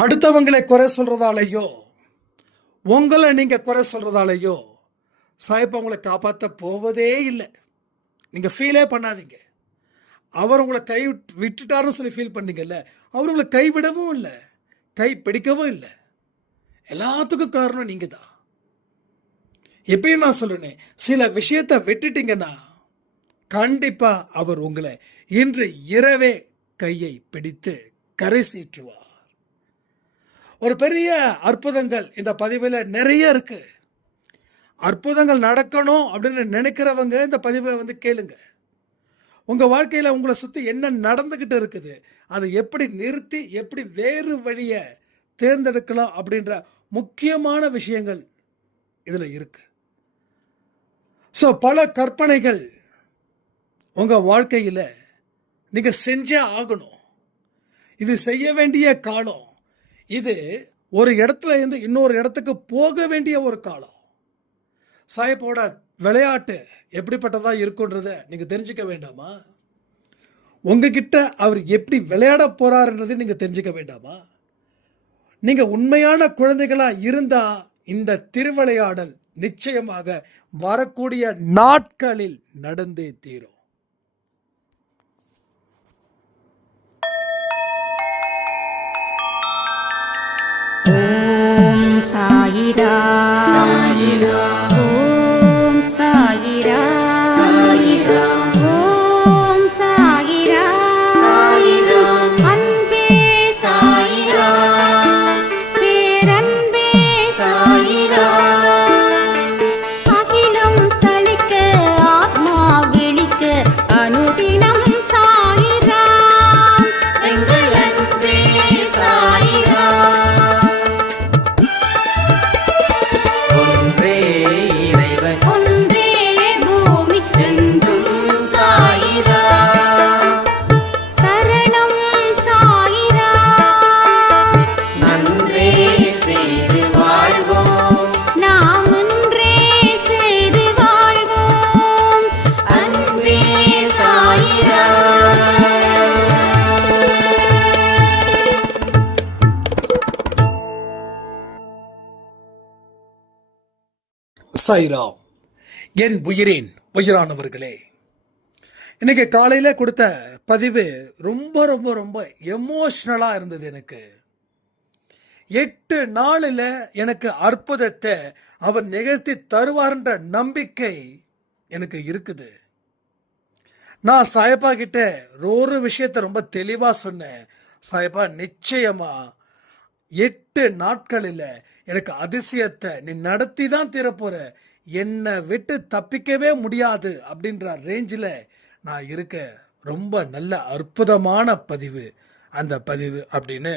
அடுத்தவங்களை குறை சொல்கிறதாலேயோ உங்களை நீங்கள் குறை சொல்கிறதாலேயோ சாய்ப்பா உங்களை காப்பாற்ற போவதே இல்லை. நீங்கள் ஃபீலே பண்ணாதீங்க. அவர் உங்களை கை விட்டுட்டாருன்னு சொல்லி ஃபீல் பண்ணீங்கல்ல அவர் உங்களை கைவிடவும் இல்லை கை பிடிக்கவும் இல்லை. எல்லாத்துக்கும் காரணம் நீங்கள் தான் எப்பயும் நான் சொல்லுனேன் சில விஷயத்தை விட்டுட்டீங்கன்னா கண்டிப்பாக அவர் உங்களை இன்று இரவே கையை பிடித்து கரை சீற்றுவார். ஒரு பெரிய அற்புதங்கள் இந்த பதிவில் நிறைய இருக்குது அற்புதங்கள் நடக்கணும் அப்படின்னு நினைக்கிறவங்க இந்த பதிவை வந்து கேளுங்க. உங்கள் வாழ்க்கையில் உங்களை சுற்றி என்ன நடந்துக்கிட்டு இருக்குது அதை எப்படி நிறுத்தி எப்படி வேறு வழியை தேர்ந்தெடுக்கலாம் அப்படின்ற முக்கியமான விஷயங்கள் இதில் இருக்குது ஸோ பல கற்பனைகள் உங்கள் வாழ்க்கையில் நீங்கள் செஞ்சே ஆகணும். இது செய்ய வேண்டிய காலம் இது ஒரு இடத்துல இருந்து இன்னொரு இடத்துக்கு போக வேண்டிய ஒரு காலம். சாயப்போட விளையாட்டு எப்படிப்பட்டதாக இருக்குன்றத நீங்கள் தெரிஞ்சுக்க வேண்டாமா? உங்ககிட்ட அவர் எப்படி விளையாட போகிறாருன்றதை நீங்கள் தெரிஞ்சுக்க வேண்டாமா? நீங்கள் உண்மையான குழந்தைகளாக இருந்தால் இந்த திருவிளையாடல் நிச்சயமாக வரக்கூடிய நாட்களில் நடந்தே தீரும். ஓம் சாயிரா சாயிராம். என் உயிரின் உயிரானவர்களே இன்னைக்கு காலையில் கொடுத்த பதிவு ரொம்ப ரொம்ப ரொம்ப எமோஷ்னலாக இருந்தது எனக்கு. எட்டு நாளில் எனக்கு அற்புதத்தை அவர் நிகழ்த்தி தருவார்ன்ற நம்பிக்கை எனக்கு இருக்குது. நான் சாயப்பா கிட்ட ஒரு விஷயத்த ரொம்ப தெளிவாக சொன்னேன். சாயப்பா நிச்சயமா எட்டு நாட்களில் எனக்கு அதிசயத்தை நீ நடத்தி தான் தீரப்போற. என்னை விட்டு தப்பிக்கவே முடியாது அப்படின்ற ரேஞ்சில் நான் இருக்க ரொம்ப நல்ல அற்புதமான பதிவு. அந்த பதிவு அப்படின்னு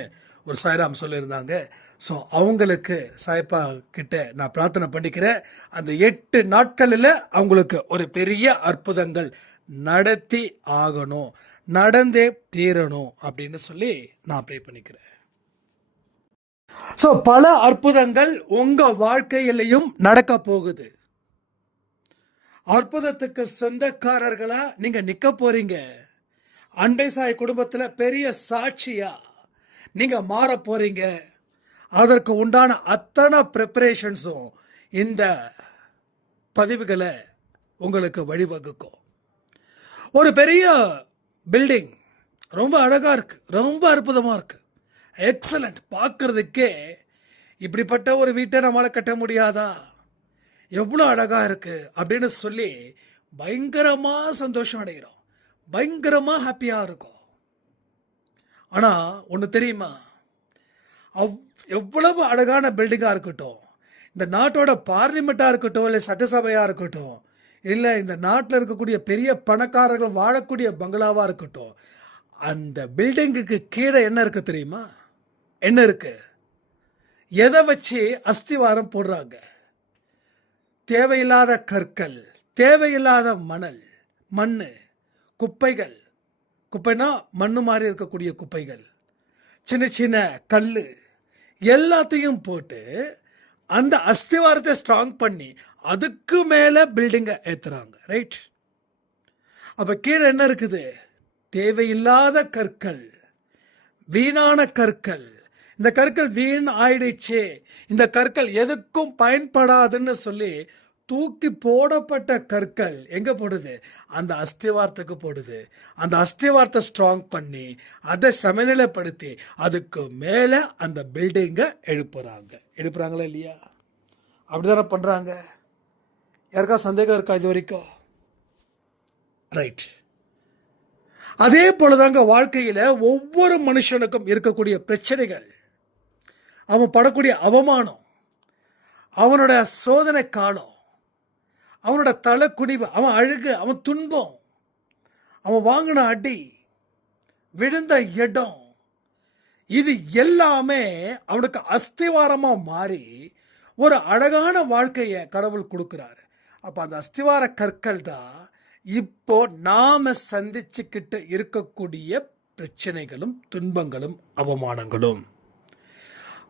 ஒரு சாய்ராம் சொல்லியிருந்தாங்க. ஸோ அவங்களுக்கு சாய்ப்பா கிட்ட நான் பிரார்த்தனை பண்ணிக்கிறேன். அந்த எட்டு நாட்களில் அவங்களுக்கு ஒரு பெரிய அற்புதங்கள் நடத்தி ஆகணும். நடந்தே தீரணும் அப்படின்னு சொல்லி நான் ப்ரே பண்ணிக்கிறேன். ஸோ பல அற்புதங்கள் உங்க வாழ்க்கையிலையும் நடக்க போகுது. அற்புதத்துக்கு சொந்தக்காரர்களா நீங்க நிற்க போறீங்க. அண்டை சாய் குடும்பத்துல பெரிய சாட்சியா நீங்க மாற போறீங்க. அதற்கு உண்டான அத்தனை ப்ரிப்பரேஷன்ஸும் இந்த பதிவுகளை உங்களுக்கு வழிவகுக்கும். ஒரு பெரிய பில்டிங் ரொம்ப அழகா இருக்கு. ரொம்ப அற்புதமா இருக்கு. எக்ஸலண்ட் பார்க்குறதுக்கே இப்படிப்பட்ட ஒரு வீட்டை நம்மளால் கட்ட முடியாதா? எவ்வளோ அழகாக இருக்குது அப்படின்னு சொல்லி பயங்கரமாக சந்தோஷம் அடைகிறோம். பயங்கரமாக ஹாப்பியாக இருக்கும். ஆனால் ஒன்று தெரியுமா? அவ் எவ்வளவு அழகான பில்டிங்காக இருக்கட்டும் இந்த நாட்டோட பார்லிமெண்ட்டாக இருக்கட்டும் இல்லை சட்டசபையாக இருக்கட்டும் இல்லை இந்த நாட்டில் இருக்கக்கூடிய பெரிய பணக்காரர்கள் வாழக்கூடிய பங்களாவாக இருக்கட்டும் அந்த பில்டிங்குக்கு கீழே என்ன இருக்குது தெரியுமா? என்ன இருக்கு? எதை வச்சு அஸ்திவாரம் போடுறாங்க? தேவையில்லாத கற்கள் தேவையில்லாத மணல் மண் குப்பைகள். குப்பைனா மண்ணு மாதிரி இருக்கக்கூடிய குப்பைகள். சின்ன சின்ன கல் எல்லாத்தையும் போட்டு அந்த அஸ்திவாரத்தை ஸ்ட்ராங் பண்ணி அதுக்கு மேலே பில்டிங்கை ஏற்றுறாங்க ரைட் அப்போ கீழே என்ன இருக்குது? தேவையில்லாத கற்கள் வீணான கற்கள். இந்த கற்கள் வீண் ஆயிடுச்சு. இந்த கற்கள் எதுக்கும் பயன்படாதுன்னு சொல்லி தூக்கி போடப்பட்ட கற்கள் எங்கே போடுது? அந்த அஸ்திவாரத்துக்கு போடுது. அந்த அஸ்திவாரத்தை ஸ்ட்ராங் பண்ணி அதை சமநிலைப்படுத்தி அதுக்கு மேலே அந்த பில்டிங்கை எழுப்புறாங்க. எழுப்புறாங்களா இல்லையா? அப்படிதானே பண்ணுறாங்க யாருக்கா சந்தேகம் இருக்கா இது வரைக்கும்? ரைட் அதே போலதாங்க வாழ்க்கையில் ஒவ்வொரு மனுஷனுக்கும் இருக்கக்கூடிய பிரச்சனைகள். அவன் படக்கூடிய அவமானம் அவனோட சோதனை காலம் அவனோட தலை குனிவு அவன் அழுகு அவன் துன்பம் அவன் வாங்கின அடி விழுந்த இடம் இது எல்லாமே அவனுக்கு அஸ்திவாரமாக மாறி ஒரு அழகான வாழ்க்கையை கடவுள் கொடுக்குறாரு. அப்போ அந்த அஸ்திவார கற்கள் தான் இப்போ நாம் சந்திச்சுக்கிட்டு இருக்கக்கூடிய பிரச்சனைகளும் துன்பங்களும் அவமானங்களும்.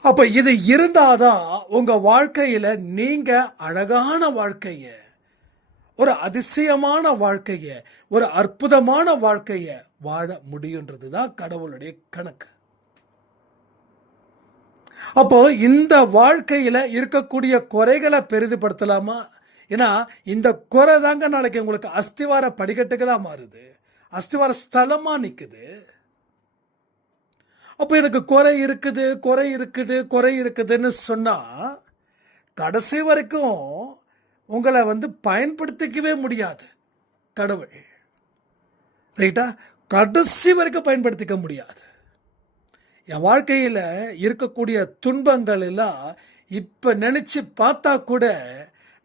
அப்போ இது இருந்தாதான் உங்கள் வாழ்க்கையில் நீங்கள் அழகான வாழ்க்கையை ஒரு அதிசயமான வாழ்க்கையை ஒரு அற்புதமான வாழ்க்கையை வாழ முடியுன்றது தான் கடவுளுடைய கணக்கு. அப்போ இந்த வாழ்க்கையில் இருக்கக்கூடிய குறைகளை பெரிதுபடுத்தலாமா? ஏன்னா இந்த குறை தாங்க நாளைக்கு உங்களுக்கு அஸ்திவார படிக்கட்டுகளாக மாறுது. அஸ்திவார ஸ்தலமாக நிற்குது அப்போ எனக்கு குறை இருக்குது குறை இருக்குது குறை இருக்குதுன்னு சொன்னால் கடைசி வரைக்கும் உங்களை வந்து பயன்படுத்திக்கவே முடியாது கடவுள். ரைட்டா? கடைசி வரைக்கும் பயன்படுத்திக்க முடியாது. என் வாழ்க்கையில் இருக்கக்கூடிய துன்பங்கள் எல்லாம் இப்போ நினச்சி பார்த்தா கூட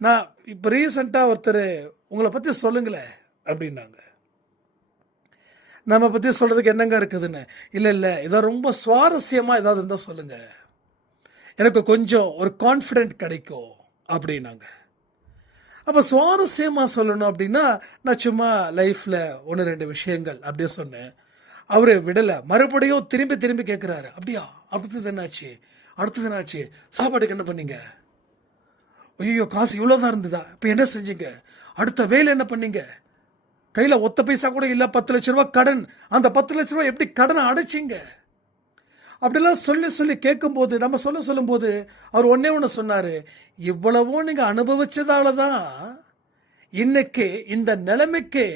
நான் இப்போ ரீசண்டாக ஒருத்தர் உங்களை பற்றி சொல்லுங்களேன் அப்படின்னாங்க. நம்ம பற்றி சொல்கிறதுக்கு என்னங்க இருக்குதுன்னு? இல்லை இல்லை. ஏதோ ரொம்ப சுவாரஸ்யமாக ஏதாவது இருந்தால் சொல்லுங்கள் எனக்கு கொஞ்சம் ஒரு கான்ஃபிடென்ட் கிடைக்கும் அப்படின்னாங்க. அப்போ சுவாரஸ்யமாக சொல்லணும் அப்படின்னா நான் சும்மா லைஃப்பில் ஒன்று ரெண்டு விஷயங்கள் அப்படியே சொன்னேன். அவர் விடலை. மறுபடியும் திரும்பி திரும்பி கேட்குறாரு அப்படியா? அடுத்தது என்னாச்சு? அடுத்தது என்னாச்சு? சாப்பாடுக்கு என்ன பண்ணீங்க? ஐயோ காசு இவ்வளோ தான் இருந்ததா? இப்போ என்ன செஞ்சீங்க? அடுத்த வேலை என்ன பண்ணீங்க? கையில் ஒத்த பைசா கூட இல்லை பத்து லட்ச ரூபா கடன். அந்த பத்து லட்ச ரூபா எப்படி கடனை அடைச்சிங்க? அப்படிலாம் சொல்லி சொல்லி கேட்கும்போது நம்ம சொல்ல சொல்லும்போது அவர் ஒன்றே ஒன்று சொன்னார். இவ்வளவும் நீங்கள் அனுபவிச்சதால தான் இன்னைக்கு இந்த நிலைமைக்கு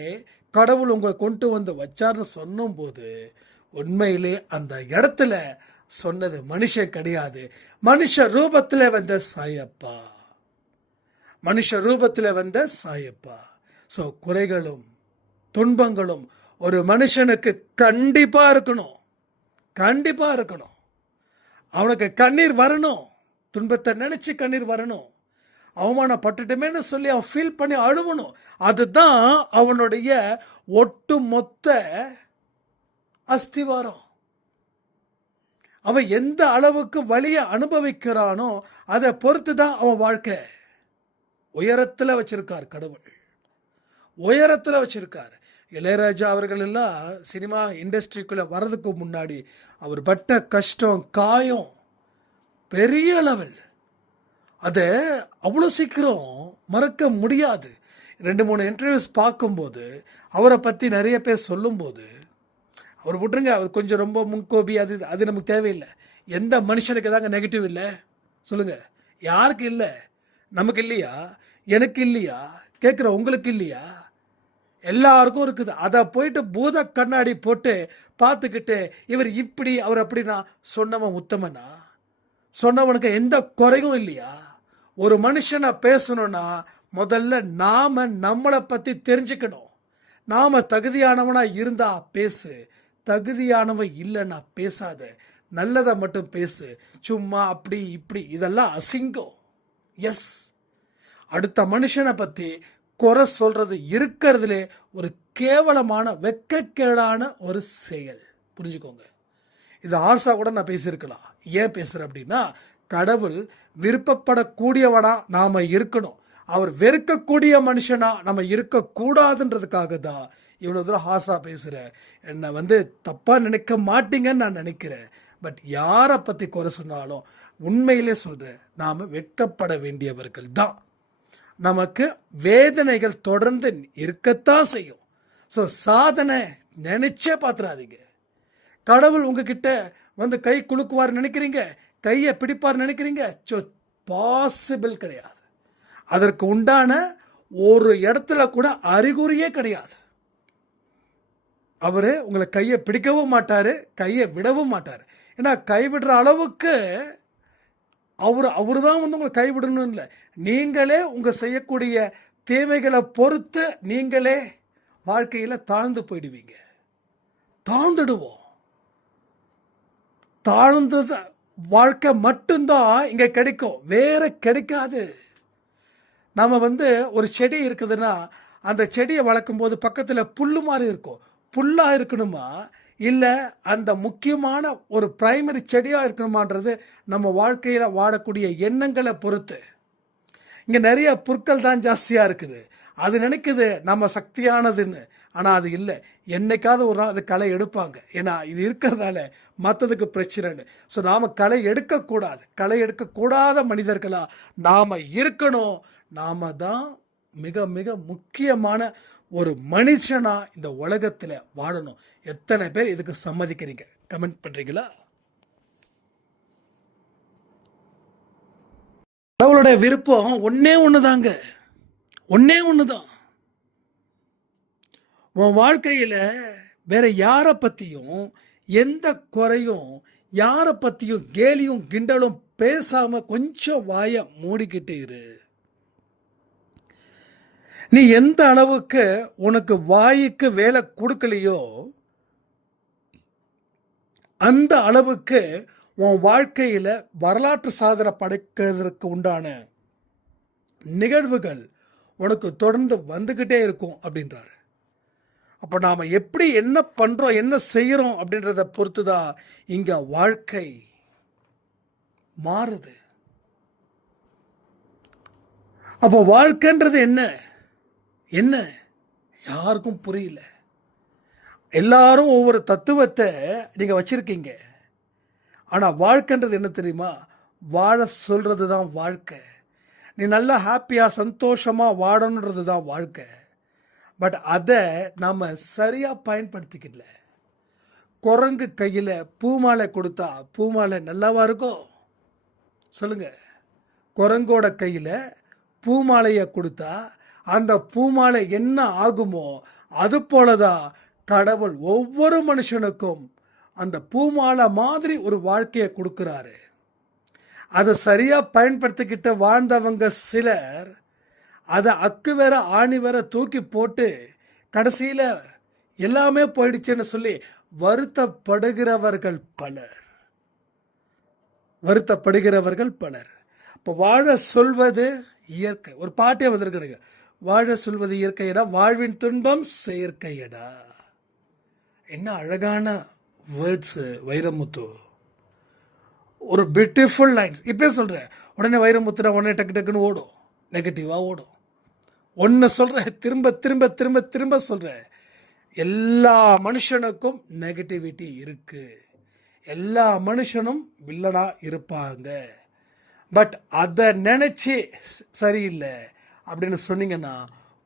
கடவுள் உங்களை கொண்டு வந்து வச்சார்னு சொன்னும்போது உண்மையிலே அந்த இடத்துல சொன்னது மனுஷன் கிடையாது. மனுஷ ரூபத்தில் வந்த சாயப்பா. மனுஷ ரூபத்தில் வந்த சாயப்பா. ஸோ குறைகளும் துன்பங்களும் ஒரு மனுஷனுக்கு கண்டிப்பாக இருக்கணும். கண்டிப்பாக இருக்கணும். அவனுக்கு கண்ணீர் வரணும். துன்பத்தை நினச்சி கண்ணீர் வரணும். அவமானப்பட்டுட்டுமேனு சொல்லி அவன் ஃபீல் பண்ணி அழுவணும். அதுதான் அவனுடைய ஒட்டு மொத்த அஸ்திவாரம். அவன் எந்த அளவுக்கு வழியை அனுபவிக்கிறானோ அதை பொறுத்து தான் அவன் வாழ்க்கை. உயரத்தில் வச்சிருக்கார் கடவுள். உயரத்தில் வச்சிருக்கார். இளையராஜா அவர்கள் எல்லாம் சினிமா இண்டஸ்ட்ரிக்குள்ளே வர்றதுக்கு முன்னாடி அவர் பட்ட கஷ்டம் காயம் பெரிய லெவல். அதை அவ்வளோ சீக்கிரம் மறக்க முடியாது. ரெண்டு மூணு இன்டர்வியூஸ் பார்க்கும்போது அவரை பற்றி நிறைய பேர் சொல்லும்போது அவர் விட்டுருங்க அவர் கொஞ்சம் ரொம்ப முன்கோபி அது அது நமக்கு தேவையில்லை. எந்த மனுஷனுக்கு தாங்க நெகட்டிவ் இல்லை? சொல்லுங்கள் யாருக்கு இல்லை? நமக்கு இல்லையா? எனக்கு இல்லையா? கேட்குற உங்களுக்கு இல்லையா? எல்லாருக்கும் இருக்குது. அதை போயிட்டு பூத கண்ணாடி போட்டு பார்த்துக்கிட்டு இவர் இப்படி அவர் அப்படின்னா சொன்னவன் உத்தமனா? சொன்னவனுக்கு எந்த குறையும் இல்லையா? ஒரு மனுஷனை பேசணும்னா முதல்ல நாம் நம்மளை பற்றி தெரிஞ்சுக்கணும். நாம் தகுதியானவனாக இருந்தால் பேசு. தகுதியானவன் இல்லைன்னா பேசாத. நல்லதை மட்டும் பேசு. சும்மா அப்படி இப்படி. இதெல்லாம் அசிங்கம். எஸ் அடுத்த மனுஷனை பற்றி குறை சொல்கிறது இருக்கிறதுலே ஒரு கேவலமான வெக்கக்கேடான ஒரு செயல். புரிஞ்சுக்கோங்க. இது ஆர்சா கூட நான் பேசியிருக்கலாம். ஏன் பேசுகிறேன் அப்படின்னா கடவுள் விருப்பப்படக்கூடியவனா நாம் இருக்கணும். அவர் வெறுக்கக்கூடிய மனுஷனா நம்ம இருக்கக்கூடாதுன்றதுக்காக தான் இவ்வளோ தூரம் ஹாசா பேசுகிறேன் என்னை வந்து தப்பாக நினைக்க மாட்டீங்கன்னு நான் நினைக்கிறேன். பட் யாரை பற்றி குறை சொன்னாலும் உண்மையிலே சொல்கிறேன் நாம் வெட்கப்பட வேண்டியவர்கள் தான். நமக்கு வேதனைகள் தொடர்ந்து இருக்கத்தான் செய்யும். ஸோ சாதனை நினைச்சே பார்த்துடாதீங்க கடவுள் உங்ககிட்ட வந்து கை குலுக்குவார் நினைக்கிறீங்க கையை பிடிப்பார் நினைக்கிறீங்க ஸோ பாசிபிள் கிடையாது. அதற்கு உண்டான ஒரு இடத்துல கூட அறிகுறியே கிடையாது. அவர் உங்களை கையை பிடிக்கவும் மாட்டார் கையை விடவும் மாட்டார். ஏன்னா கைவிடுற அளவுக்கு அவர் அவர் தான் வந்து உங்களை கைவிடணும் இல்லை. நீங்களே உங்கள் செய்யக்கூடிய தீமைகளை பொறுத்து நீங்களே வாழ்க்கையில் தாழ்ந்து போயிடுவீங்க. தாழ்ந்துடுவோம். தாழ்ந்தது வாழ்க்கை மட்டும்தான் இங்கே கிடைக்கும். வேற கிடைக்காது. நம்ம வந்து ஒரு செடி இருக்குதுன்னா அந்த செடியை வளர்க்கும்போது பக்கத்தில் புல்லு மாதிரி இருக்கும். புல்லாக இருக்கணுமா? இல்லை அந்த முக்கியமான ஒரு பிரைமரி செடியாக இருக்கணுமான்றது நம்ம வாழ்க்கையில் வாழக்கூடிய எண்ணங்களை பொறுத்து. இங்கே நிறைய புற்கள் தான் ஜாஸ்தியாக இருக்குது. அது நினைக்குது நம்ம சக்தியானதுன்னு. ஆனால் அது இல்லை. என்னைக்காவது ஒரு நாள் அது களை எடுப்பாங்க. ஏன்னா இது இருக்கிறதால மற்றதுக்கு பிரச்சனைன்னு. ஸோ நாம் களை எடுக்கக்கூடாது. களை எடுக்கக்கூடாத மனிதர்களாக நாம் இருக்கணும். நாம் தான் மிக மிக முக்கியமான ஒரு மனுஷனாக இந்த உலகத்தில் வாழணும். எத்தனை பேர் இதுக்கு சம்மதிக்கிறீங்க? கமெண்ட் பண்ணுறீங்களா கடவுளுடைய விருப்பம் ஒன்றே ஒன்று தாங்க ஒன்றே ஒன்று தான் உன் வாழ்க்கையில் வேற யாரை பற்றியும் எந்த குறையும் யாரை பற்றியும் கேலியும் கிண்டலும் பேசாமல் கொஞ்சம் வாயை மூடிக்கிட்டு இரு. நீ எந்த அளவுக்கு உனக்கு வாய்க்கு வேலை கொடுக்கலையோ அந்த அளவுக்கு உன் வாழ்க்கையில் வரலாற்று சாதனை படைக்கிறதுக்கு உண்டான நிகழ்வுகள் உனக்கு தொடர்ந்து வந்துக்கிட்டே இருக்கும் அப்படின்றாரு. அப்போ நாம் எப்படி என்ன பண்ணுறோம் என்ன செய்கிறோம் அப்படின்றத பொறுத்து தான் இங்கே வாழ்க்கை மாறுது. அப்போ வாழ்க்கைன்றது என்ன? என்ன? யாருக்கும் புரியல. எல்லாரும் ஒவ்வொரு தத்துவத்தை நீங்கள் வச்சுருக்கீங்க. ஆனால் வாழ்க்கைன்றது என்ன தெரியுமா? வாழ சொல்கிறது தான் வாழ்க்கை. நீ நல்லா ஹாப்பியாக சந்தோஷமாக வாழணுன்றது தான் வாழ்க்கை. பட் அதை நாம் சரியாக பயன்படுத்திக்கல. குரங்கு கையில் பூமாலை கொடுத்தா பூமாலை நல்லாவா இருக்கும்? சொல்லுங்கள் குரங்கோட கையில் பூமாலையை கொடுத்தா அந்த பூமாலை என்ன ஆகுமோ அது போல தான் கடவுள் ஒவ்வொரு மனுஷனுக்கும் அந்த பூமாலை மாதிரி ஒரு வாழ்க்கையை கொடுக்குறாரு. அதை சரியாக பயன்படுத்திக்கிட்டு வாழ்ந்தவங்க சிலர் அதை அக்கு வேற ஆணி வேற தூக்கி போட்டு கடைசியில் எல்லாமே போயிடுச்சுன்னு சொல்லி வருத்தப்படுகிறவர்கள் பலர். வருத்தப்படுகிறவர்கள் பலர். இப்போ வாழ சொல்வது இயற்கை. ஒரு பாட்டே வந்திருக்கணுங்க வாழ சொல்வது இயற்கையடா வாழ்வின் துன்பம் செயற்கையடா. என்ன அழகான வேர்ட்ஸு வைரமுத்து. ஒரு பியூட்டிஃபுல் லைன்ஸ் இப்போ சொல்கிறேன் உடனே வைரமுத்துனா உடனே டக்கு டக்குன்னு ஓடும். நெகட்டிவாக ஓடும். ஒன்று சொல்கிறேன் திரும்ப திரும்ப திரும்ப திரும்ப சொல்கிறேன் எல்லா மனுஷனுக்கும் நெகட்டிவிட்டி இருக்குது எல்லா மனுஷனும் வில்லனாக இருப்பாங்க. பட் அதை நினச்சி சரியில்லை. அப்படின்னு சொன்னீங்கன்னா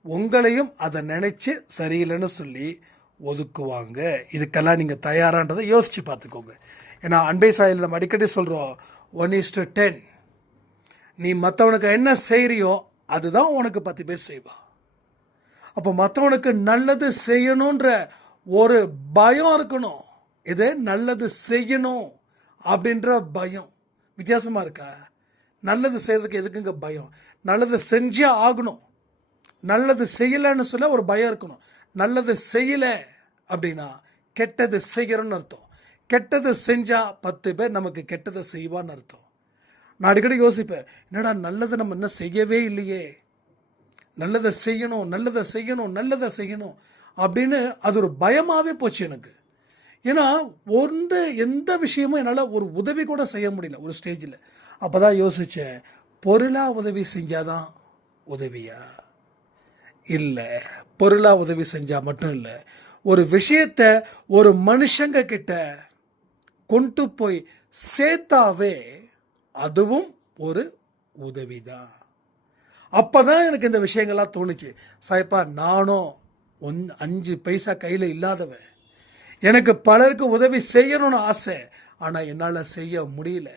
உங்களையும் அதை நினச்சி சரியில்லைன்னு சொல்லி ஒதுக்குவாங்க. இதுக்கெல்லாம் நீங்கள் தயாரான்றதை யோசித்து பார்த்துக்கோங்க. ஏன்னா அன்பை சாயில் நம்ம அடிக்கடி சொல்கிறோம் ஒன் இஸ் டு டென் நீ மற்றவனுக்கு என்ன செய்கிறியோ அதுதான் உனக்கு பத்து பேர் செய்வா. அப்போ மற்றவனுக்கு நல்லது செய்யணுன்ற ஒரு பயம் இருக்கணும். இது நல்லது செய்யணும் அப்படின்ற பயம். வித்தியாசமாக இருக்கா? நல்லது செய்கிறதுக்கு எதுக்குங்க பயம்? நல்லது செஞ்சே ஆகணும். நல்லது செய்யலைன்னு சொல்ல ஒரு பயம் இருக்கணும். நல்லது செய்யலை அப்படின்னா கெட்டது செய்கிறோன்னு அர்த்தம். கெட்டது செஞ்சால் பத்து பேர் நமக்கு கெட்டதை செய்வான்னு அர்த்தம். நான் அடிக்கடி யோசிப்பேன் என்னடா நல்லதை நம்ம இன்னும் செய்யவே இல்லையே. நல்லதை செய்யணும் நல்லதை செய்யணும் நல்லதை செய்யணும் அப்படின்னு அது ஒரு பயமாகவே போச்சு எனக்கு. ஏன்னா ஒன்று எந்த விஷயமும் என்னால் ஒரு உதவி கூட செய்ய முடியல ஒரு ஸ்டேஜில் அப்போ தான் யோசித்தேன் பொருளாக உதவி செஞ்சாதான் உதவியா? இல்லை பொருளாக உதவி செஞ்சால் மட்டும் இல்லை ஒரு விஷயத்த ஒரு மனுஷங்க கிட்ட கொண்டு போய் சேர்த்தாவே அதுவும் ஒரு உதவி தான் அப்போ தான் எனக்கு இந்த விஷயங்கள்லாம் தோணுச்சு. சாய்ப்பா நானும் ஒன் அஞ்சு பைசா கையில் இல்லாதவன். எனக்கு பலருக்கு உதவி செய்யணும்னு ஆசை ஆனால் என்னால் செய்ய முடியல.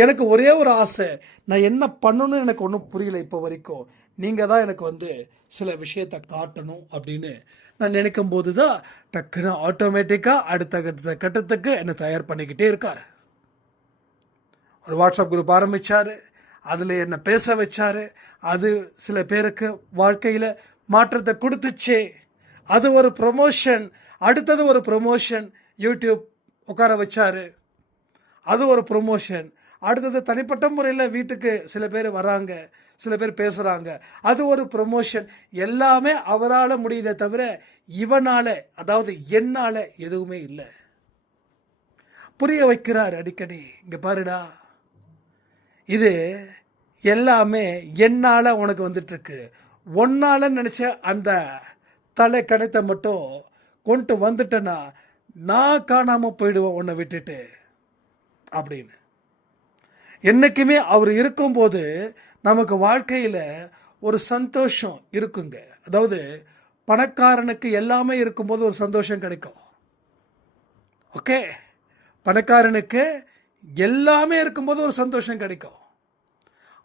எனக்கு ஒரே ஒரு ஆசை நான் என்ன பண்ணணும்னு எனக்கு ஒன்றும் புரியல இப்போ வரைக்கும். நீங்கள் தான் எனக்கு வந்து சில விஷயத்தை காட்டணும் அப்படின்னு நான் நினைக்கும் போது தான் டக்குன்னு ஆட்டோமேட்டிக்காக அடுத்த கட்ட கட்டத்துக்கு என்னை தயார் பண்ணிக்கிட்டே இருக்கார். ஒரு வாட்ஸ்அப் குரூப் ஆரம்பித்தார் அதில் என்னை பேச வச்சார் அது சில பேருக்கு வாழ்க்கையில் மாற்றத்தை கொடுத்துச்சு. அது ஒரு ப்ரொமோஷன் அடுத்தது ஒரு ப்ரொமோஷன் யூடியூப் உட்கார வச்சாரு. அது ஒரு ப்ரொமோஷன் அடுத்தது தனிப்பட்ட முறையில் வீட்டுக்கு சில பேர் வராங்க சில பேர் பேசுகிறாங்க அது ஒரு ப்ரொமோஷன் எல்லாமே அவரால் முடியுதே தவிர இவனால் அதாவது என்னால் எதுவுமே இல்லை. புரிய வைக்கிறார் அடிக்கடி. இங்கே பாருடா. இது எல்லாமே என்னால் உனக்கு வந்துட்டுருக்கு. ஒன்னால் நினச்ச அந்த தலை கணத்தை மட்டும் கொண்டு வந்துட்டேன்னா நான் காணாமல் போயிடுவேன் உன்னை விட்டுட்டு. அப்படின்னு. என்றைக்குமே அவர் இருக்கும்போது நமக்கு வாழ்க்கையில் ஒரு சந்தோஷம் இருக்குங்க. அதாவது பணக்காரனுக்கு எல்லாமே இருக்கும்போது ஒரு சந்தோஷம் கிடைக்கும். ஓகே? பணக்காரனுக்கு எல்லாமே இருக்கும்போது ஒரு சந்தோஷம் கிடைக்கும்.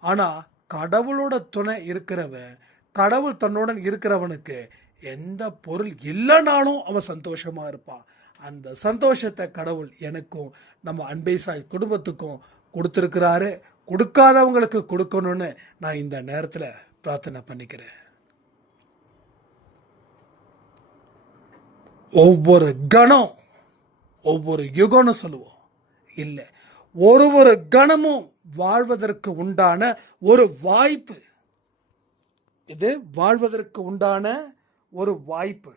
ஆனால் கடவுளோட துணை இருக்கிறவன் கடவுள் தன்னுடன் இருக்கிறவனுக்கு எந்த பொருள் இல்லைனாலும் அவன் சந்தோஷமாக இருப்பான். அந்த சந்தோஷத்தை கடவுள் எனக்கும் நம்ம அன்பை சாய் குடும்பத்துக்கும் கொடுத்துருக்கிறாரு. கொடுக்காதவங்களுக்கு கொடுக்கணும்னு நான் இந்த நேரத்தில் பிரார்த்தனை பண்ணிக்கிறேன். ஒவ்வொரு கணம் ஒவ்வொரு யுகம்னு சொல்லுவோம். இல்லை ஒரு ஒரு கணமும் வாழ்வதற்கு உண்டான ஒரு வாய்ப்பு. இது வாழ்வதற்கு உண்டான ஒரு வாய்ப்பு.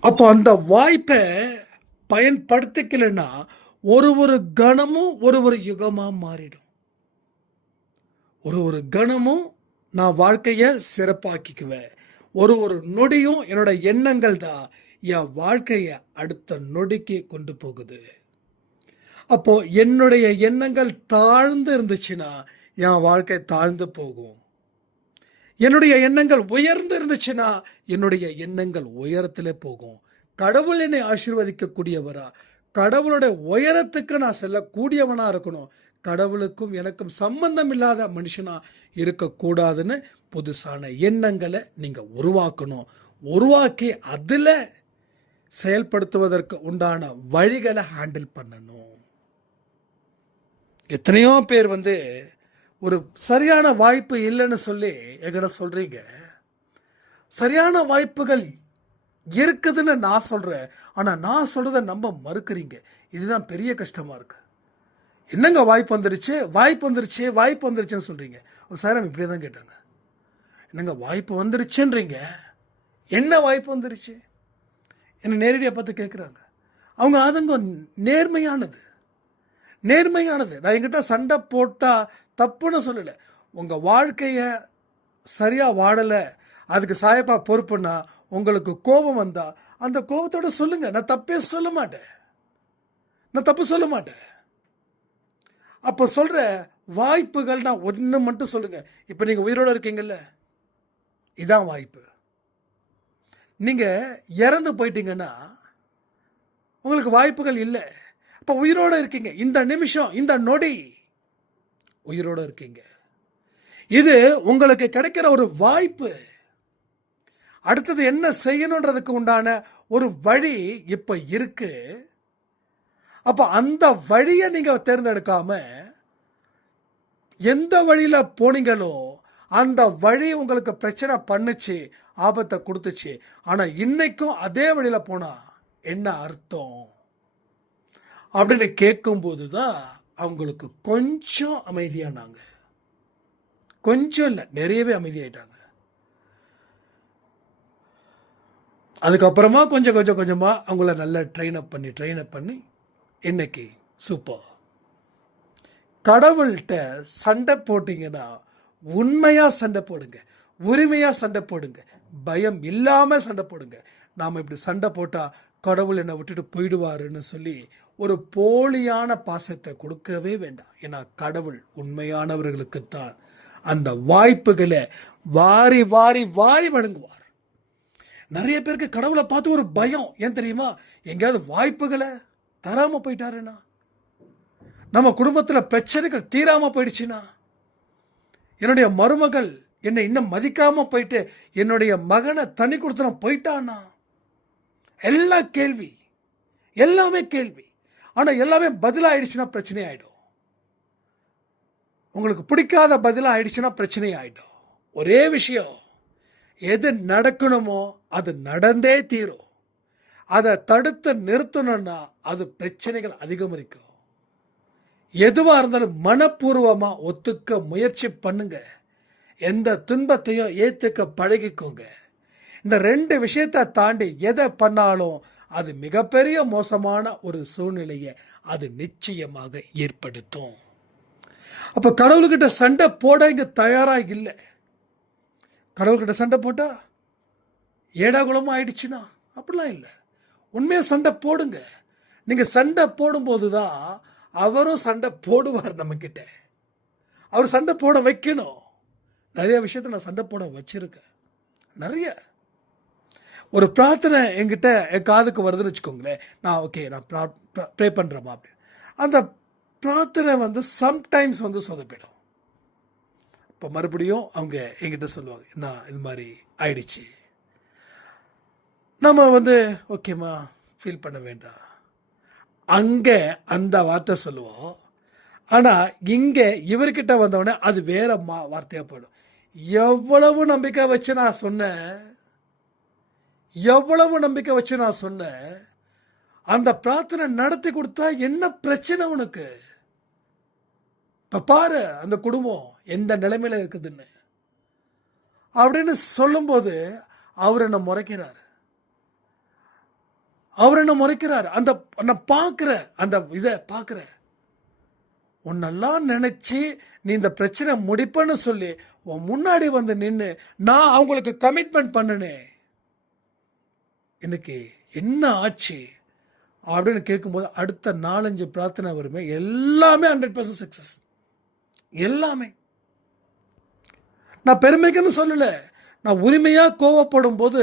அப்போ அந்த வாய்ப்பை பயன்படுத்திக்கலைன்னா ஒரு ஒரு கணமும் ஒரு ஒரு யுகமாக மாறிடும். ஒரு ஒரு கணமும் நான் வாழ்க்கையை சிறப்பாக்கிக்குவேன். ஒரு ஒரு நொடியும் என்னோட எண்ணங்கள் தான் என் வாழ்க்கையை அடுத்த நொடிக்கு கொண்டு போகுது. அப்போ என்னுடைய எண்ணங்கள் தாழ்ந்து இருந்துச்சுன்னா என் வாழ்க்கை தாழ்ந்து போகும். என்னுடைய எண்ணங்கள் உயர்ந்து இருந்துச்சுன்னா என்னுடைய எண்ணங்கள் உயரத்திலே போகும். கடவுள் என்னை ஆசீர்வதிக்கக்கூடியவரா? கடவுளுடைய உயரத்துக்கு நான் செல்லக்கூடியவனாக இருக்கணும். கடவுளுக்கும் எனக்கும் சம்பந்தம் இல்லாத மனுஷனாக இருக்கக்கூடாதுன்னு புதுசான எண்ணங்களை நீங்கள் உருவாக்கணும். உருவாக்கி அதில் செயல்படுத்துவதற்கு உண்டான வழிகளை ஹேண்டில் பண்ணணும். எத்தனையோ பேர் வந்து ஒரு சரியான வாய்ப்பு இல்லைன்னு சொல்லி எங்கிட்ட சொல்கிறீங்க சரியான வாய்ப்புகள் இருக்குதுன்னு நான் சொல்கிறேன் ஆனால் நான் சொல்கிறத நம்ப மறுக்கிறீங்க. இதுதான் பெரிய கஷ்டமாக இருக்குது என்னங்க வாய்ப்பு வந்துருச்சு? வாய்ப்பு வந்துருச்சு வாய்ப்பு வந்துருச்சுன்னு சொல்கிறீங்க ஒரு சாரம் இப்படியே தான் கேட்டாங்க. என்னங்க வாய்ப்பு வந்துருச்சுன்றீங்க? என்ன வாய்ப்பு வந்துருச்சு? என்னை நேரடியாக பார்த்து கேட்குறாங்க அவங்க அதுங்க நேர்மையானது. நேர்மையானது. நான் என்கிட்ட சண்டை போட்டால் தப்புன்னு சொல்லலை. உங்கள் வாழ்க்கையை சரியாக வாழலை அதுக்கு சாயப்பா பொறுப்புன்னா உங்களுக்கு கோபம் வந்தால் அந்த கோபத்தோட சொல்லுங்கள் நான் தப்பே சொல்ல மாட்டேன். நான் தப்பு சொல்ல மாட்டேன். அப்போ சொல்கிற வாய்ப்புகள் நான் ஒன்று மட்டும் சொல்லுங்கள் இப்போ நீங்கள் உயிரோடு இருக்கீங்கல்ல? இதான் வாய்ப்பு. நீங்கள் இறந்து போயிட்டீங்கன்னா உங்களுக்கு வாய்ப்புகள் இல்லை. இப்போ உயிரோடு இருக்கீங்க. இந்த நிமிஷம் இந்த நொடி உயிரோடு இருக்கீங்க. இது உங்களுக்கு கிடைக்கிற ஒரு வாய்ப்பு. அடுத்தது என்ன செய்யணுன்றதுக்கு உண்டான ஒரு வழி இப்போ இருக்கு. அப்போ அந்த வழியை நீங்கள் தேர்ந்தெடுக்காம எந்த வழியில் போனீங்களோ அந்த வழி உங்களுக்கு பிரச்சனை பண்ணுச்சு ஆபத்தை கொடுத்துச்சு. ஆனால் இன்னைக்கும் அதே வழியில் போனால் என்ன அர்த்தம்? அப்படின்னு கேட்கும்போது தான் அவங்களுக்கு கொஞ்சம் அமைதியானாங்க கொஞ்சம் இல்லை நிறையவே அமைதியாயிட்டாங்க. அதுக்கப்புறமா கொஞ்சம் கொஞ்சம் கொஞ்சமாக அவங்கள நல்லா ட்ரெயின் அப் பண்ணி ட்ரெயின் அப் பண்ணி இன்னைக்கு சூப்பர் கடவுள்கிட்ட சண்டை போட்டிங்கன்னா உண்மையாக சண்டை போடுங்க. உரிமையாக சண்டை போடுங்க. பயம் இல்லாமல் சண்டை போடுங்க. நாம் இப்படி சண்டை போட்டால் கடவுள் என்னை விட்டுட்டு போயிடுவாருன்னு சொல்லி ஒரு போலியான பாசத்தை கொடுக்கவே வேண்டாம். ஏன்னா கடவுள் உண்மையானவர்களுக்குத்தான் அந்த வாய்ப்புகளை வாரி வாரி வாரி வழங்குவார். நிறைய பேருக்கு கடவுளை பார்த்து ஒரு பயம். ஏன் தெரியுமா? எங்கேயாவது வாய்ப்புகளை தராமல் போயிட்டாருன்னா? நம்ம குடும்பத்தில் பிரச்சனைகள் தீராமல் போயிடுச்சுன்னா? என்னுடைய மருமகள் என்னை இன்னும் மதிக்காமல் போயிட்டு என்னுடைய மகனை தனி கொடுத்துன போயிட்டானா எல்லா கேள்வி எல்லாமே கேள்வி. ஆனால் எல்லாமே பதிலாகிடுச்சுன்னா பிரச்சனை ஆகிடும் உங்களுக்கு பிடிக்காத பதிலாக ஆயிடுச்சுன்னா பிரச்சனை ஆகிடும் ஒரே விஷயம் எது நடக்கணுமோ அது நடந்தே தீரும். அதை தடுத்து நிறுத்தணும்னா அது பிரச்சனைகள் அதிகமரிக்கும். எதுவாக இருந்தாலும் மனப்பூர்வமாக ஒத்துக்க முயற்சி பண்ணுங்க. எந்த துன்பத்தையும் ஏற்றுக்க பழகிக்கோங்க. இந்த ரெண்டு விஷயத்தை தாண்டி எதை பண்ணாலும் அது மிகப்பெரிய மோசமான ஒரு சூழ்நிலையை அது நிச்சயமாக ஏற்படுத்தும். அப்போ கடவுள்கிட்ட சண்டை போட இங்கே தயாராக இல்லை. கடவுள்கிட்ட சண்டை போட்டால் ஏடாகுளமும் ஆயிடுச்சுன்னா? அப்படிலாம் இல்லை. உண்மையாக சண்டை போடுங்க. நீங்கள் சண்டை போடும்போது தான் அவரும் சண்டை போடுவார் நம்மக்கிட்ட. அவர் சண்டை போட வைக்கணும். நிறைய விஷயத்தை நான் சண்டை போட வச்சிருக்கேன். நிறைய. ஒரு பிரார்த்தனை என்கிட்ட என் காதுக்கு வருதுன்னு வச்சுக்கோங்களேன். நான் ஓகே நான் ப்ரா ப்ரே பண்ணுறேம்மா அப்படின்னு. அந்த பிரார்த்தனை வந்து சம்டைம்ஸ் வந்து சொதப்பிடும். இப்போ மறுபடியும் அவங்க என்கிட்ட சொல்லுவாங்க நான் இது மாதிரி ஆயிடுச்சு. நம்ம வந்து ஓகேம்மா ஃபீல் பண்ண வேண்டாம். அங்கே அந்த வார்த்தை சொல்லுவோம். ஆனால் இங்கே இவர்கிட்ட வந்தவொடனே அது வேற மா வார்த்தையாக போயிடும். எவ்வளவு நம்பிக்கை வச்சு நான் சொன்னேன் எவ்வளவு நம்பிக்கை வச்சு நான் சொன்னேன் அந்த பிரார்த்தனை நடத்தி கொடுத்தா என்ன பிரச்சனை உனக்கு? இப்போ பாரு அந்த குடும்பம் எந்த நிலைமையில் இருக்குதுன்னு. அப்படின்னு சொல்லும்போது அவர் என்ன முறைக்கிறார். அவர் என்ன முறைக்கிறார்? அந்த நான் பார்க்குற அந்த இதை பார்க்குற. உன்னெல்லாம் நினச்சி நீ இந்த பிரச்சனை முடிப்பேன்னு சொல்லி உன் முன்னாடி வந்து நின்று நான் அவங்களுக்கு கமிட்மெண்ட் பண்ணினேன் இன்னைக்கு என்ன ஆச்சு? அப்படின்னு கேட்கும்போது அடுத்த நாலஞ்சு பிரார்த்தனை வருமே எல்லாமே ஹண்ட்ரட் பர்சன்ட் சக்ஸஸ் எல்லாமே. நான் பெருமைக்குன்னு சொல்லலை. நான் உரிமையாக கோவப்படும் போது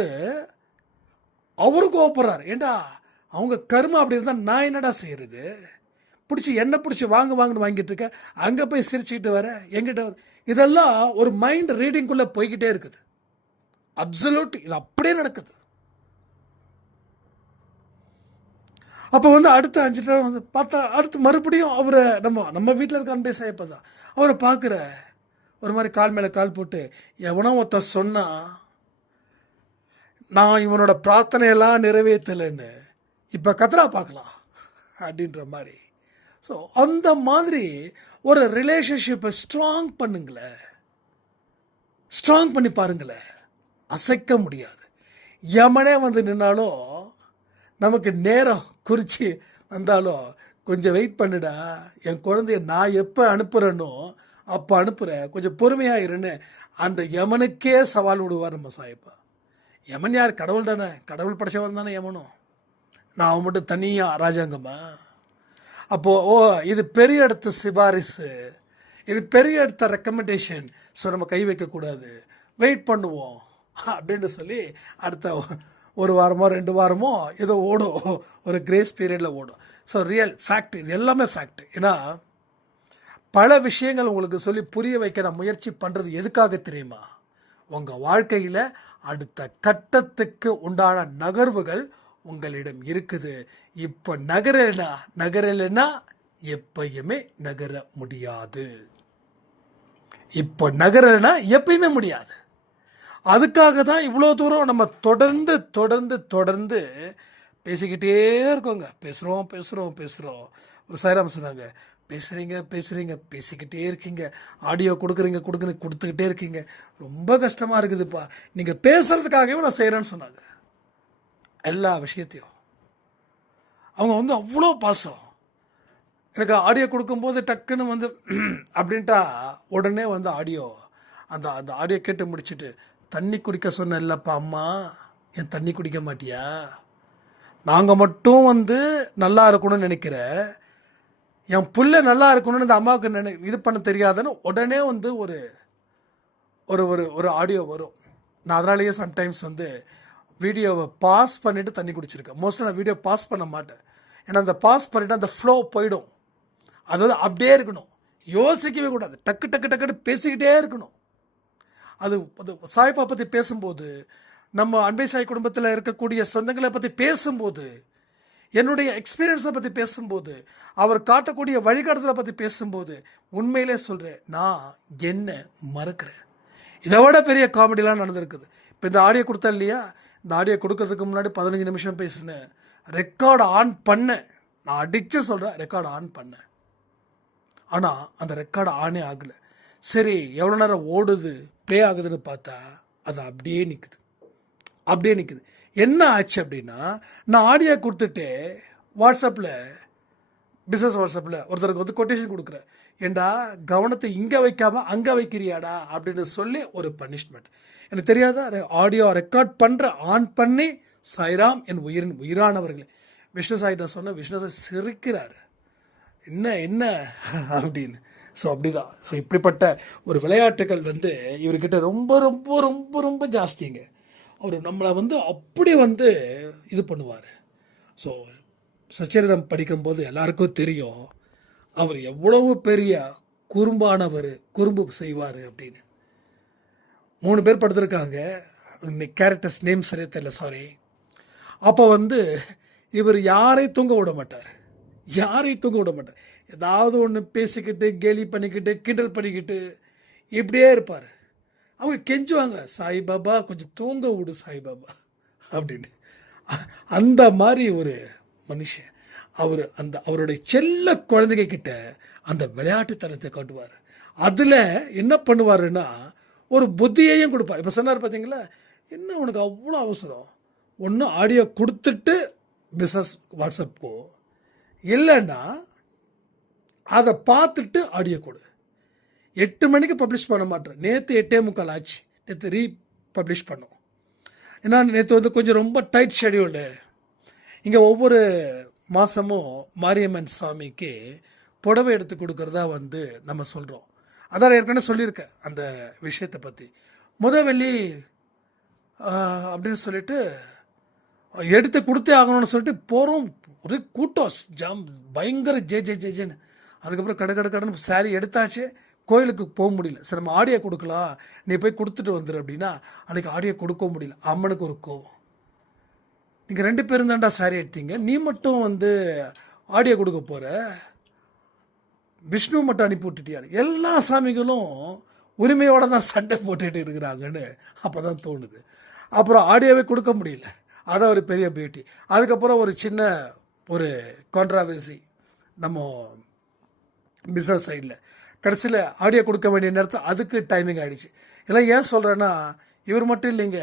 அவரும் கோவப்படுறார். ஏண்டா அவங்க கருமை அப்படி இருந்தால் நான் என்னடா செய்கிறது பிடிச்சி என்ன பிடிச்சி வாங்க வாங்கன்னு வாங்கிட்டு இருக்கேன் அங்கே போய் சிரிச்சுக்கிட்டு வர எங்கிட்ட வந்து இதெல்லாம் ஒரு மைண்ட் ரீடிங்குள்ளே போய்கிட்டே இருக்குது. அப்சல்யூட் இது அப்படியே நடக்குது. அப்போ வந்து அடுத்த அஞ்சு நாள் வந்து பார்த்தா அடுத்து மறுபடியும் அவரை நம்ம நம்ம வீட்டில் இருக்க அன்பே சாயப்பா தான். அவரை பார்க்குற ஒரு மாதிரி கால் மேலே கால் போட்டு எவனோ ஒருத்தன் சொன்னால் நான் இவனோட பிரார்த்தனையெல்லாம் நிறைவேற்றலைன்னு இப்போ கத்ரா பார்க்கலாம் அப்படின்ற மாதிரி. ஸோ அந்த மாதிரி ஒரு ரிலேஷன்ஷிப்பை ஸ்ட்ராங் பண்ணுங்களேன் ஸ்ட்ராங் பண்ணி பாருங்களேன் அசைக்க முடியாது. யமனே வந்து நின்னாலும் நமக்கு நேரம் குறித்து வந்தாலும் கொஞ்சம் வெயிட் பண்ணுடா. என் குழந்தைய நான் எப்போ அனுப்புகிறேனோ அப்போ அனுப்புகிறேன் கொஞ்சம் பொறுமையாக இருன்னு அந்த யமனுக்கே சவால் விடுவார் நம்ம சாயப்பா. யமன் யார்? கடவுள் தானே. கடவுள் படைச்சவன் தானே யமனும் நான் அவன் மட்டும் தனியாக ராஜாங்கம்மா? அப்போது ஓ இது பெரிய இடத்து சிபாரிசு. இது பெரிய இடத்த ரெக்கமெண்டேஷன் ஸோ நம்ம கை வைக்கக்கூடாது. வெயிட் பண்ணுவோம். அப்படின்னு சொல்லி அடுத்த ஒரு வாரமோ ரெண்டு வாரமோ ஏதோ ஓடும். ஒரு கிரேஸ் பீரியடில் ஓடும். ஸோ ரியல் ஃபேக்ட் இது எல்லாமே ஃபேக்ட் ஏன்னா பல விஷயங்கள் உங்களுக்கு சொல்லி புரிய வைக்க நான் முயற்சி பண்ணுறது எதுக்காக தெரியுமா? உங்கள் வாழ்க்கையில் அடுத்த கட்டத்துக்கு உண்டான நகர்வுகள் உங்களிடம் இருக்குது. இப்போ நகரலைனா நகரலைன்னா எப்பயுமே நகர முடியாது. இப்போ நகரலைனா எப்பயுமே முடியாது. அதுக்காக தான் இவ்வளோ தூரம் நம்ம தொடர்ந்து தொடர்ந்து தொடர்ந்து பேசிக்கிட்டே இருக்கோங்க. பேசுகிறோம் பேசுகிறோம் பேசுகிறோம் ஒரு சாய்ராம் சொன்னாங்க? பேசுகிறீங்க பேசுகிறீங்க பேசிக்கிட்டே இருக்கீங்க. ஆடியோ கொடுக்குறீங்க கொடுக்குறீங்க கொடுத்துக்கிட்டே இருக்கீங்க. ரொம்ப கஷ்டமாக இருக்குதுப்பா. நீங்கள் பேசுகிறதுக்காகவே நான் செய்கிறேன்னு சொன்னாங்க. எல்லா விஷயத்தையும். அவங்க வந்து அவ்வளோ பாசம். எனக்கு ஆடியோ கொடுக்கும்போது டக்குன்னு வந்து அப்படின்ட்டா உடனே வந்து ஆடியோ அந்த அந்த ஆடியோ கேட்டு முடிச்சுட்டு தண்ணி குடிக்க சொன்ன இல்லைப்பா அம்மா என் தண்ணி குடிக்க மாட்டியா? நாங்கள் மட்டும் வந்து நல்லா இருக்கணும்னு நினைக்கிற என் புள்ள நல்லா இருக்கணும்னு இந்த அம்மாவுக்கு நினை இது பண்ண தெரியாதுன்னு உடனே வந்து ஒரு ஒரு ஒரு ஒரு ஆடியோ வரும். நான் அதனாலேயே சம்டைம்ஸ் வந்து வீடியோவை பாஸ் பண்ணிவிட்டு தண்ணி குடிச்சிருக்கேன். மோஸ்ட்லி நான் வீடியோ பாஸ் பண்ண மாட்டேன். ஏன்னா அந்த பாஸ் பண்ணிவிட்டு அந்த ஃப்ளோ போயிடும். அதாவது அப்படியே இருக்கணும். யோசிக்கவே கூடாது. டக்கு டக்கு டக்குன்னு பேசிக்கிட்டே இருக்கணும். அது அது சாய்பா பற்றி பேசும்போது நம்ம அன்பை சாய் குடும்பத்தில் இருக்கக்கூடிய சொந்தங்களை பற்றி பேசும்போது என்னுடைய எக்ஸ்பீரியன்ஸை பற்றி பேசும்போது அவர் காட்டக்கூடிய வழிகாட்டுதலை பற்றி பேசும்போது உண்மையிலே சொல்கிறேன் நான் என்ன மறக்கிறேன். இதை விட பெரிய காமெடிலாம் நடந்திருக்குது. இப்போ இந்த ஆடியோ கொடுத்தேன் இல்லையா? இந்த ஆடியோ கொடுக்கறதுக்கு முன்னாடி பதினஞ்சு நிமிஷம் பேசினேன். ரெக்கார்டு ஆன் பண்ணேன். நான் அடித்து சொல்கிறேன் ரெக்கார்டு ஆன் பண்ணேன். ஆனால் அந்த ரெக்கார்டு ஆனே ஆகலை. சரி எவ்வளோ நேரம் ஓடுது ப்ளே ஆகுதுன்னு பார்த்தா அது அப்படியே நிற்குது அப்படியே நிற்குது என்ன ஆச்சு அப்படின்னா நான் ஆடியோ கொடுத்துட்டு வாட்ஸ்அப்பில் பிஸ்னஸ் வாட்ஸ்அப்பில் ஒருத்தருக்கு வந்து கொட்டேஷன் கொடுக்குறேன். ஏண்டா கவனத்தை இங்கே வைக்காமல் அங்கே வைக்கிறியாடா? அப்படின்னு சொல்லி ஒரு பனிஷ்மெண்ட் எனக்கு தெரியாதா? ஆடியோ ரெக்கார்ட் பண்ணுற ஆன் பண்ணி சாய்ராம் என் உயிரின் உயிரானவர்களே. விஷ்ணு சாய்கிட்ட சொன்ன விஷ்ணு சாய் சிரிக்கிறார். என்ன என்ன? அப்படின்னு. ஸோ அப்படிதான். ஸோ இப்படிப்பட்ட ஒரு விளையாட்டுகள் வந்து இவர்கிட்ட ரொம்ப ரொம்ப ரொம்ப ரொம்ப ஜாஸ்திங்க. அவர் நம்மளை வந்து அப்படி வந்து இது பண்ணுவார். ஸோ சச்சரிதம் படிக்கும்போது எல்லாருக்கும் தெரியும் அவர் எவ்வளவு பெரிய குறும்பானவர் குறும்பு செய்வார் அப்படின்னு. மூணு பேர் படுத்திருக்காங்க. கேரக்டர்ஸ் நேம் சரியா தெரியல சாரி அப்போ வந்து இவர் யாரையும் தூங்க விட மாட்டார். யாரையும் தூங்க விட மாட்டார். ஏதாவது ஒன்று பேசிக்கிட்டு கேலி பண்ணிக்கிட்டு கிண்டல் பண்ணிக்கிட்டு இப்படியே இருப்பார். அவங்க கெஞ்சுவாங்க சாய்பாபா கொஞ்சம் தூங்க விடு சாய்பாபா. அப்படின்னு. அந்த மாதிரி ஒரு மனுஷன் அவர் அந்த அவருடைய செல்ல குழந்தைங்க கிட்ட அந்த விளையாட்டுத்தனத்தை காட்டுவார். அதில் என்ன பண்ணுவாருன்னா ஒரு புத்தியையும் கொடுப்பார். இப்போ சொன்னார் பார்த்தீங்களா என்ன உனக்கு அவ்வளோ அவசரம்? ஒன்று ஆடியோ கொடுத்துட்டு பிஸ்னஸ் வாட்ஸ்அப் போ. இல்லைன்னா அதை பார்த்துட்டு ஆடியோ கொடு. எட்டு மணிக்கு பப்ளிஷ் பண்ண மாட்டேன் நேற்று எட்டே முக்கால் ஆச்சு. நேற்று ரீ பப்ளிஷ் பண்ணோம் ஏன்னா நேற்று வந்து கொஞ்சம் ரொம்ப டைட் ஷெடியூலு இங்கே ஒவ்வொரு மாதமும் மாரியம்மன் சாமிக்கு புடவை எடுத்து கொடுக்குறதா வந்து நம்ம சொல்கிறோம் அதான் ஏற்கனவே சொல்லியிருக்கேன் அந்த விஷயத்தை பற்றி முத வெள்ளி அப்படின்னு சொல்லிட்டு எடுத்து கொடுத்தே ஆகணும்னு சொல்லிட்டு போகிறோம் ஒரே கூட்டம் ஜாம் பயங்கர ஜே ஜே ஜே ஜேன்னு. அதுக்கப்புறம் கடை கடை கடன் சாரி எடுத்தாச்சு. கோயிலுக்கு போக முடியல. சரி நம்ம ஆடியோ கொடுக்கலாம். நீ போய் கொடுத்துட்டு வந்துடு அப்படின்னா அன்றைக்கி ஆடியோ கொடுக்க முடியல. அம்மனுக்கு ஒரு கோவம். நீங்கள் ரெண்டு பேரும் தாண்டா சாரி எடுத்தீங்க. நீ மட்டும் வந்து ஆடியோ கொடுக்க போகிற விஷ்ணு மட்டும் அனுப்பி விட்டுட்டியாரு எல்லா சாமிகளும் உரிமையோடு தான் சண்டை போட்டுட்டு இருக்கிறாங்கன்னு அப்போ தான் தோணுது. அப்புறம் ஆடியோவே கொடுக்க முடியல. அதான் ஒரு பெரிய பியூட்டி அதுக்கப்புறம் ஒரு சின்ன ஒரு கான்ட்ராவர்சி நம்ம பிஸ்னஸ் சைடில் கடைசியில் ஆடியோ கொடுக்க வேண்டிய நேரத்தில் அதுக்கு டைமிங் ஆகிடுச்சு இதெல்லாம் ஏன் சொல்கிறேன்னா இவர் மட்டும் இல்லைங்க.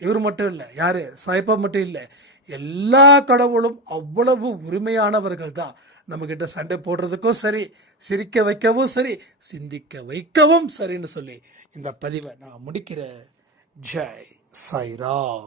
இவர் மட்டும் இல்லை. யார்? சாய்ப்பா மட்டும் இல்லை. எல்லா கடவுளும் அவ்வளவு உரிமையானவர்கள் தான். நம்மக்கிட்ட சண்டை போடுறதுக்கும் சரி சிரிக்க வைக்கவும் சரி சிந்திக்க வைக்கவும் சரின்னு சொல்லி இந்த பதிவை நான் முடிக்கிறேன் ஜெய் சாய்ராம்.